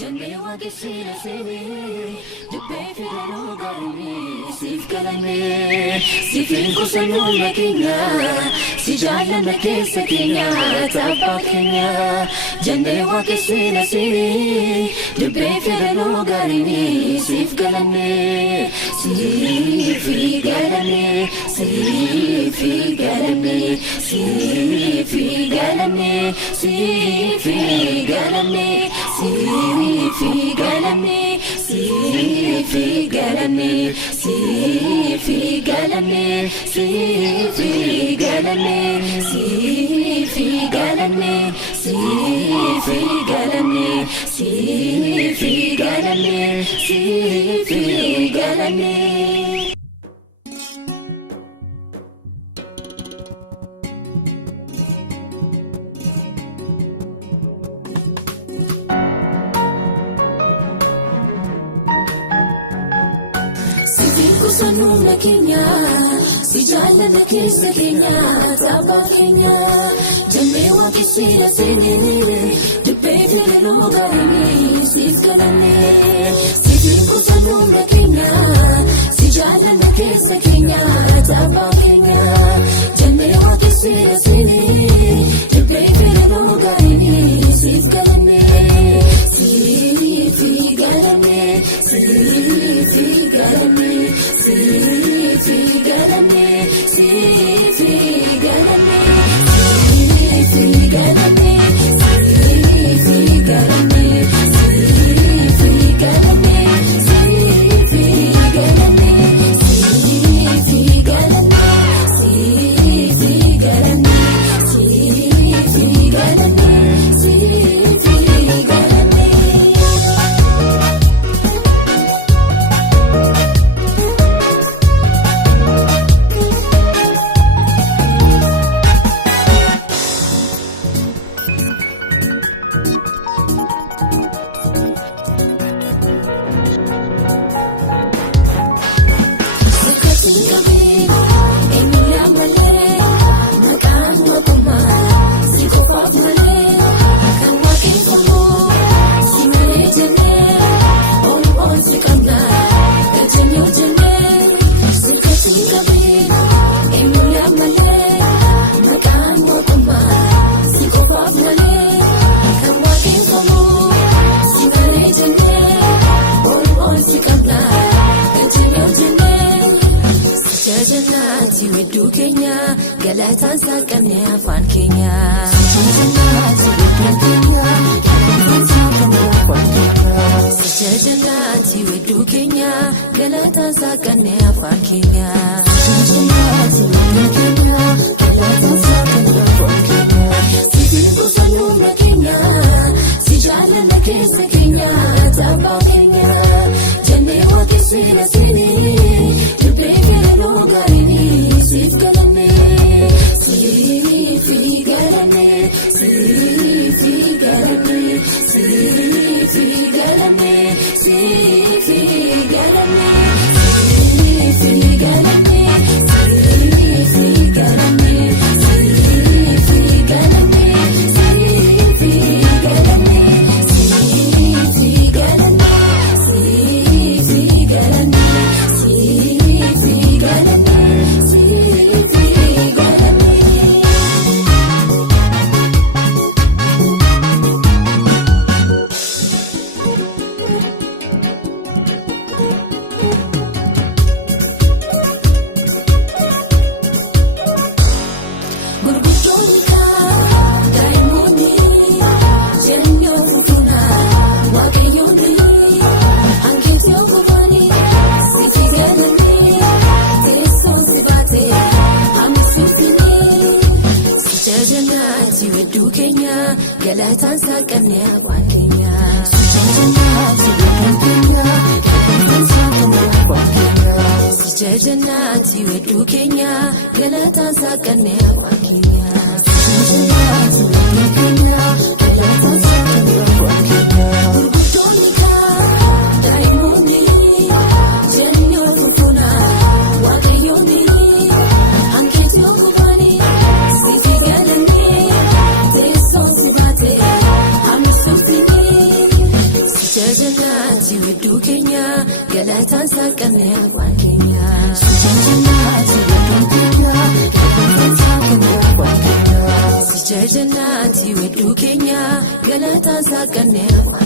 Jannee waaqni siina seenee dubbee fedhanuu gaarii siif galanne siifin kusanuu nageenya si jaalladha keessa keenya tabbaa keenya. Jannee waaqni siina seenee dubbee fedhanuu gaarii siif galanne siif galanne siif galanne siif galanne siif galanne sifi galane sifi galane sifi galane sifi galane sifi galane sifi galane sifi galane sifi galane. Kusanuna Kenya, si jaalladha keessa keenya tabbaa keenya. Jannee waaqni siina seenee dubbee fedhanuu gaarii siif galanne siifin kusanuna Kenya, si jaalladha keessa keenya tabbaa keenya. Jannee waaqni siina seenee dubbee fedhanuu gaarii siif galanne siif galanne siif galanne. Sifi galane, sifi galane, sifi galane, sifi galane, sifi galane, sifi galane, sifi galane, sifi galane, sifi galane, sifi galane. Galaataan saaqamne afaan keenya. Sijajanaati wedduu keenya. Galaataan saaqamne afaan keenya. Siifin kusanuu keenya. Si jaalladha keessa keenya tabbaa keenya. Jannee waaqni siina seenee dubbee fedhanuu gaarii siif galanne. Sifi galane, sifi galane, sifi galane, sifi galane, sifi galane, sifi galane, sifi galane, sifi galane, sifi galane, sifi galane, sifi galane, sifi galane. Galaataan saaqamne afaan keenya. Sijajanaati wedduu keenya. Galaataan saaqamne afaan keenya. Gurguddoonni kaa daa'immoonni jennee ofuufuna waaqayyoonni hanqeetti ofuufani sifi galanii teessoon si baatee hamisuufi. Sijajanaati wedduu keenya galataan saaqannee afaan keenya. Sijajanaati wedduu keenya galataan saaqannee afaan keenya. Sijajanaati wedduu keenya galataan saaqannee afaan keenya.